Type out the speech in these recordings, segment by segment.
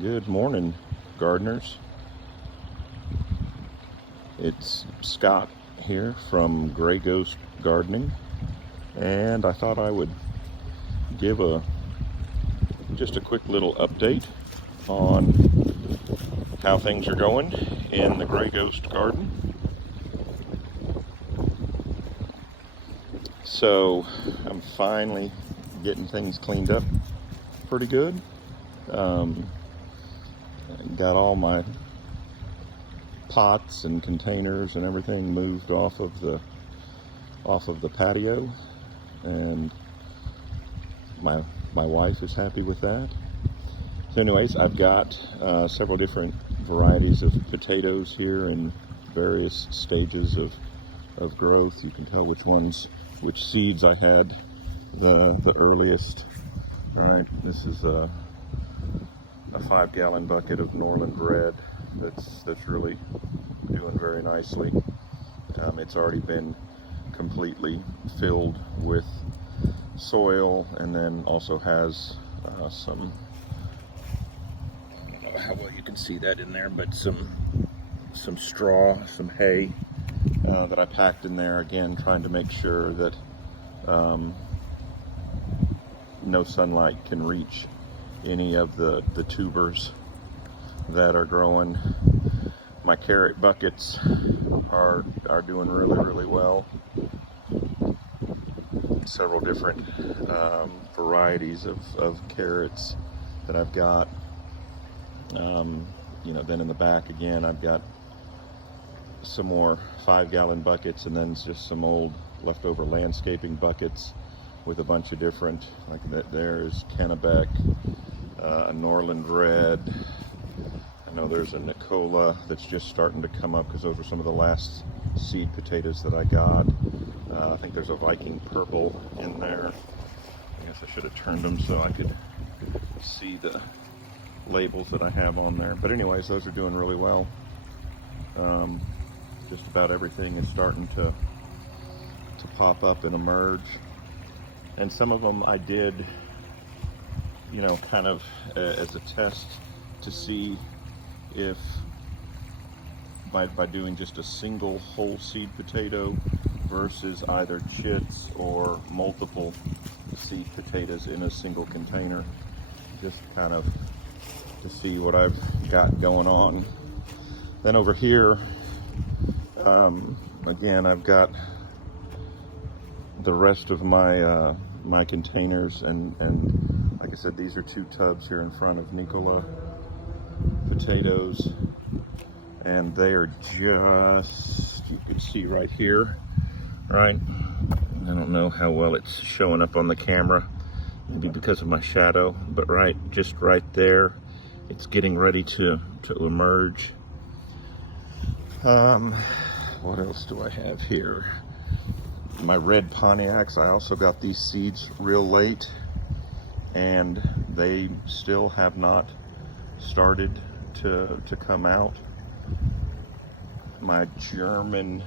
Good morning, gardeners. It's Scott here from Gray Ghost Gardening, and I thought I would give just a quick little update on how things are going in the Gray Ghost garden. So I'm finally getting things cleaned up pretty good. Got all my pots and containers and everything moved off of the patio, and my wife is happy with that. So anyways, I've got several different varieties of potatoes here in various stages of growth. You can tell which seeds I had the earliest. All right, this is a 5-gallon bucket of Norland Red that's really doing very nicely. It's already been completely filled with soil, and then also has some, I don't know how well you can see that in there, but some straw, some hay that I packed in there, again trying to make sure that no sunlight can reach any of the tubers that are growing. My carrot buckets are doing really well. Several different varieties of carrots that I've got. Then in the back again, I've got some more 5-gallon buckets, and then just some old leftover landscaping buckets with a bunch of different, like there's Kennebec, a Norland Red. I know there's a Nicola that's just starting to come up because those were some of the last seed potatoes that I got. I think there's a Viking Purple in there. I guess I should have turned them so I could see the labels that I have on there. But anyways, those are doing really well. Just about everything is starting to pop up and emerge. And some of them I did, kind of as a test to see if by doing just a single whole seed potato versus either chits or multiple seed potatoes in a single container, just kind of to see what I've got going on. Then over here, again, I've got the rest of my my containers, and like I said, these are 2 tubs here in front of Nicola potatoes, and they are just, you can see right here, right? I don't know how well it's showing up on the camera, maybe because of my shadow, but just right there, it's getting ready to emerge. What else do I have here? My red Pontiacs, I also got these seeds real late, and they still have not started to come out. My German,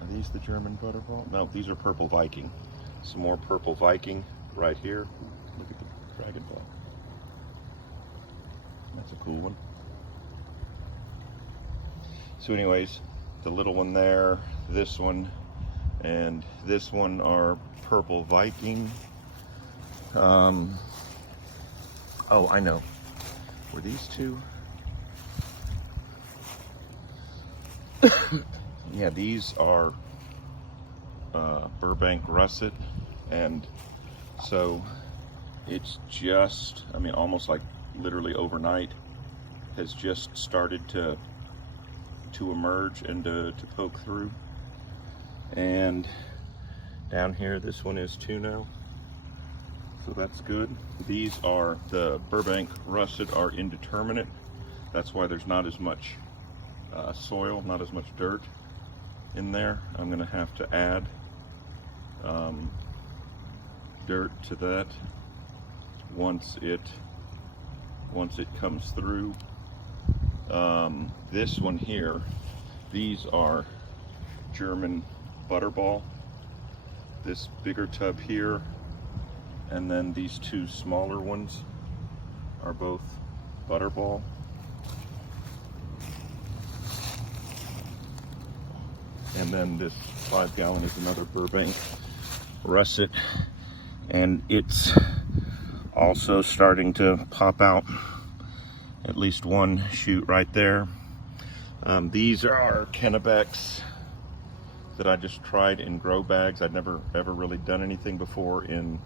are these the German Butterball? No, these are Purple Viking. Some more Purple Viking right here. Look at the dragonfly. That's a cool one. So anyways, the little one there, this one, and this one are Purple Viking. Oh, I know. Were these 2? Yeah, these are Burbank Russet, and so it's just, almost like literally overnight, has just started to emerge and to poke through. And down here, this one is 2 now, so that's good. These are the Burbank Russet are indeterminate. That's why there's not as much soil, not as much dirt in there. I'm gonna have to add dirt to that once it comes through. This one here, these are German Butterball. This bigger tub here, and then these 2 smaller ones are both butterball. And then this 5 gallon is another Burbank russet, and it's also starting to pop out at least one shoot right there. These are Kennebecs that I just tried in grow bags. I'd never ever really done anything before in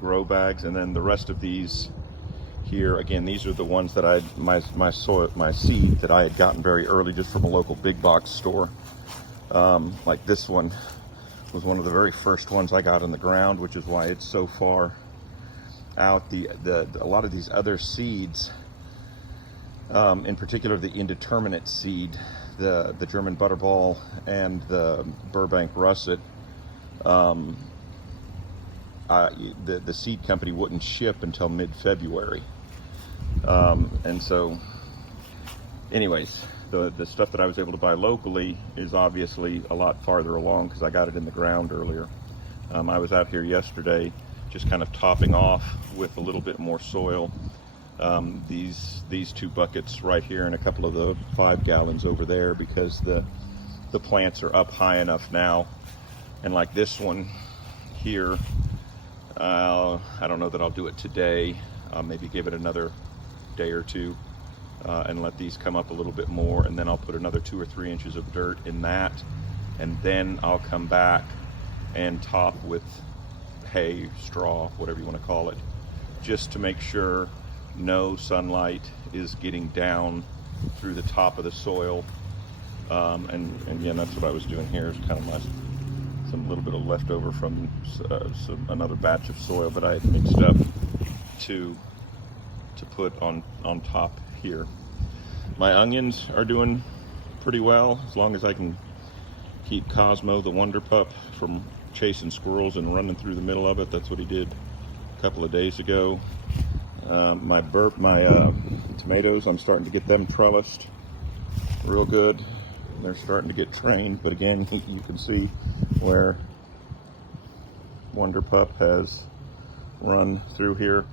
grow bags. And then the rest of these here, again, these are the ones that my seed that I had gotten very early just from a local big box store. Like this one was one of the very first ones I got in the ground, which is why it's so far out. A lot of these other seeds, in particular the indeterminate seed, the German butterball and the Burbank russet, the seed company wouldn't ship until mid-February. And so anyways, the stuff that I was able to buy locally is obviously a lot farther along because I got it in the ground earlier. I was out here yesterday just kind of topping off with a little bit more soil. These 2 buckets right here and a couple of the 5 gallons over there, because the plants are up high enough now. And like this one here, I don't know that I'll do it today. I'll maybe give it another day or two and let these come up a little bit more, and then I'll put another 2 or 3 inches of dirt in that, and then I'll come back and top with hay, straw, whatever you want to call it, just to make sure no sunlight is getting down through the top of the soil. And again, that's what I was doing here, is kind of some little bit of leftover from another batch of soil that I had mixed up to put on top here. My onions are doing pretty well, as long as I can keep Cosmo, the Wonder Pup, from chasing squirrels and running through the middle of it. That's what he did a couple of days ago. My tomatoes, I'm starting to get them trellised real good. They're starting to get trained, but again, you can see where Wonder Pup has run through here.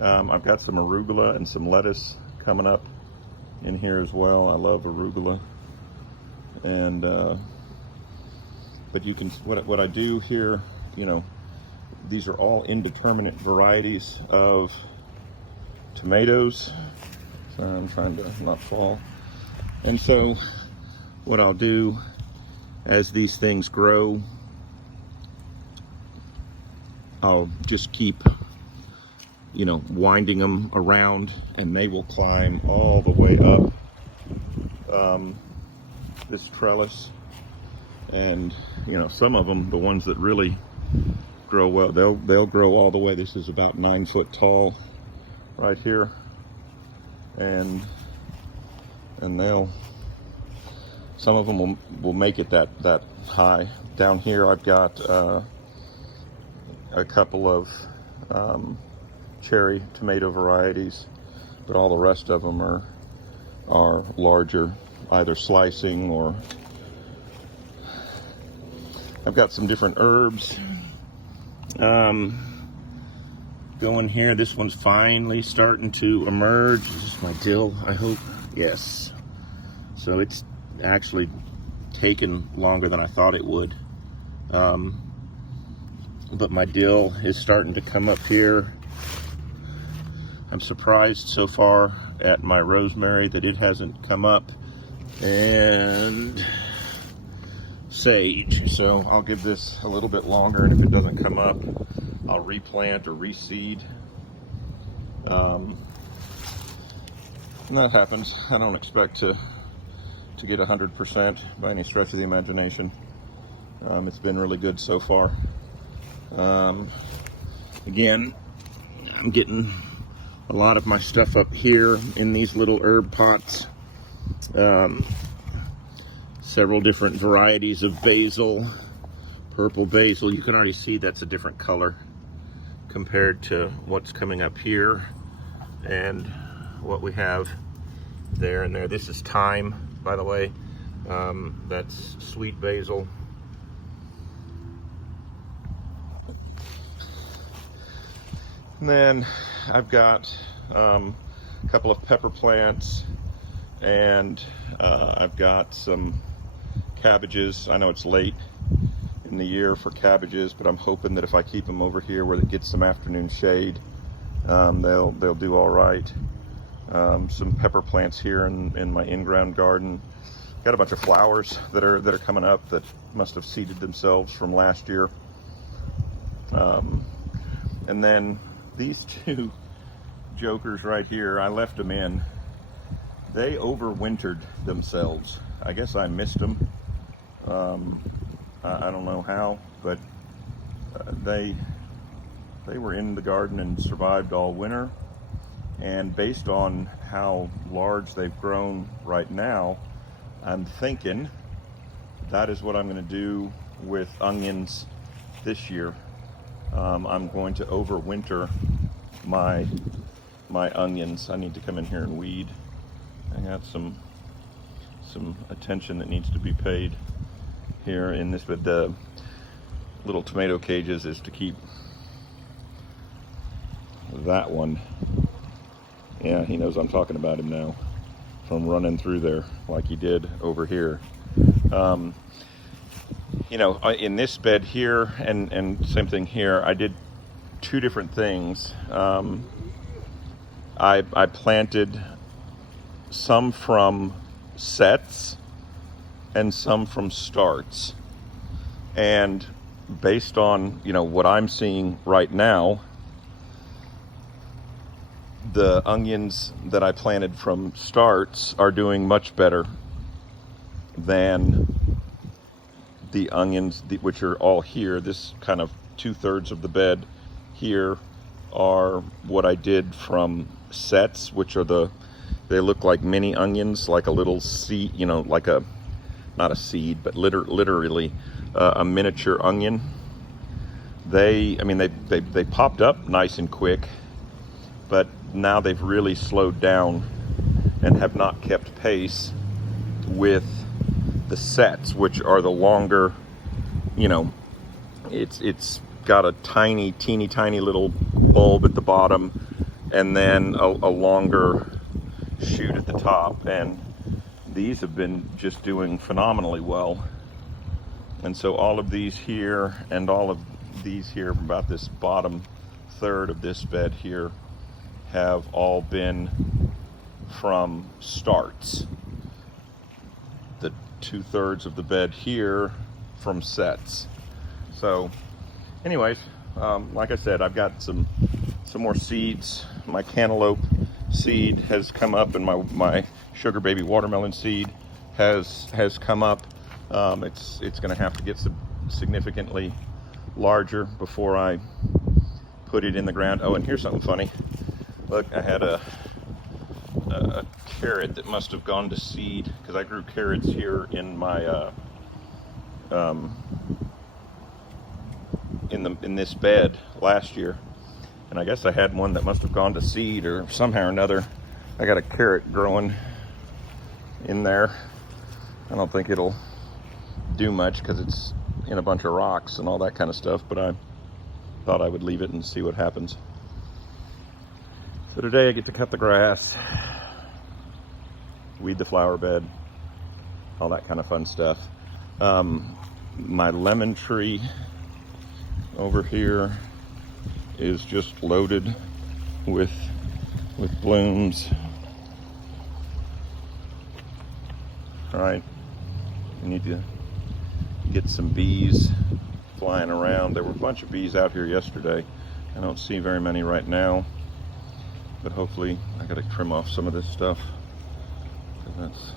I've got some arugula and some lettuce coming up in here as well. I love arugula. And but you can, what I do here, you know, these are all indeterminate varieties of tomatoes. Sorry, I'm trying to not fall. And so what I'll do as these things grow, I'll just keep, you know, winding them around, and they will climb all the way up this trellis. And you know, some of them, the ones that really grow well, they'll grow all the way. This is about 9 foot tall right here, and some of them will make it that high. Down here I've got a couple of cherry tomato varieties, but all the rest of them are larger, either slicing or I've got some different herbs going here. This one's finally starting to emerge. This is my dill, I hope. Yes. So it's actually taken longer than I thought it would. But my dill is starting to come up here. I'm surprised so far at my rosemary that it hasn't come up. And sage. So I'll give this a little bit longer, and if it doesn't come up, I'll replant or reseed. And that happens. I don't expect to get 100% by any stretch of the imagination. It's been really good so far. Again, I'm getting a lot of my stuff up here in these little herb pots. Several different varieties of basil, purple basil. You can already see that's a different color compared to what's coming up here and what we have there and there. This is thyme, by the way. That's sweet basil. And then I've got a couple of pepper plants, and I've got some cabbages. I know it's late in the year for cabbages, but I'm hoping that if I keep them over here where it gets some afternoon shade, they'll do all right. Some pepper plants here in my in-ground garden. Got a bunch of flowers that are coming up that must have seeded themselves from last year. And then these two jokers right here, I left them in. They overwintered themselves. I guess I missed them. I don't know how, but they were in the garden and survived all winter. And based on how large they've grown right now, I'm thinking that is what I'm going to do with onions this year. I'm going to overwinter my onions. I need to come in here and weed. I got some attention that needs to be paid here in this, but the little tomato cages is to keep that one. Yeah, he knows I'm talking about him now from running through there like he did over here. You know, in this bed here and same thing here, I did two different things. I planted some from sets and some from starts. And based on, you know, what I'm seeing right now, the onions that I planted from starts are doing much better than the onions which are all here. This kind of 2/3 of the bed here are what I did from sets, which are they look like mini onions, like a little seed, you know, like not a seed, but literally a miniature onion. They popped up nice and quick, but now they've really slowed down and have not kept pace with the sets, which are the longer, you know, it's got a teeny tiny little bulb at the bottom and then a longer shoot at the top, and these have been just doing phenomenally well. And so all of these here and all of these here, about this bottom third of this bed here, have all been from starts. The 2/3 of the bed here from sets. So anyways, like I said, I've got some more seeds. My cantaloupe seed has come up, and my sugar baby watermelon seed has come up. It's going to have to get significantly larger before I put it in the ground. Oh, and here's something funny. Look, I had a carrot that must have gone to seed, because I grew carrots here in my in this bed last year, and I guess I had one that must have gone to seed, or somehow or another I got a carrot growing in there. I don't think it'll do much because it's in a bunch of rocks and all that kind of stuff, but I thought I would leave it and see what happens. So today I get to cut the grass, weed the flower bed, all that kind of fun stuff. My lemon tree over here is just loaded with blooms. All right, I need to get some bees flying around. There were a bunch of bees out here yesterday. I don't see very many right now, but hopefully I gotta trim off some of this stuff, because that's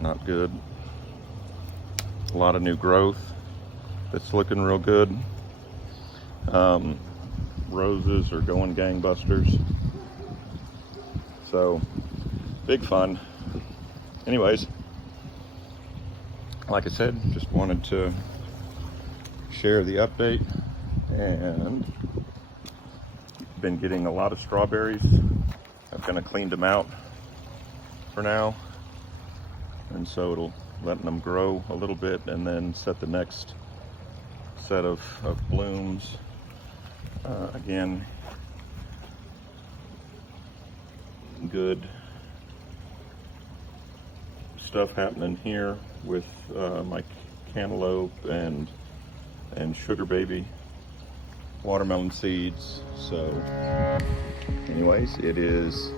not good. A lot of new growth that's looking real good. Roses are going gangbusters. So big fun. Anyways, like I said, just wanted to share the update, and been getting a lot of strawberries. I've kind of cleaned them out for now, and so it'll letting them grow a little bit and then set the next set of blooms. Again, good stuff happening here with my cantaloupe and sugar baby watermelon seeds. So anyways, it is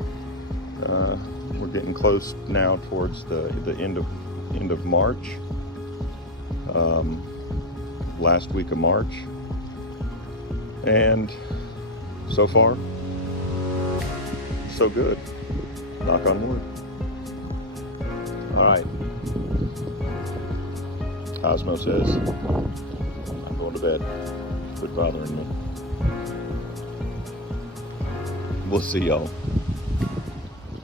we're getting close now towards the end of March, last week of March, and so far so good, knock on wood. All right, Cosmo says I'm going to bed, quit bothering me. We'll see y'all.